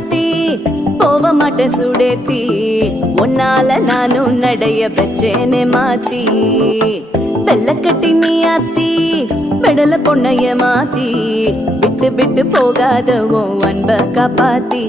சாத்தி போக மாட்டேன் சுடேத்தி உன்னால நானும் நடைய வச்சேனே மாத்தி வெள்ள கட்டி நீ ஆத்தி பெடல பொண்ணைய மாத்தி விட்டு விட்டு போகாத உன் அன்ப காப்பாத்தி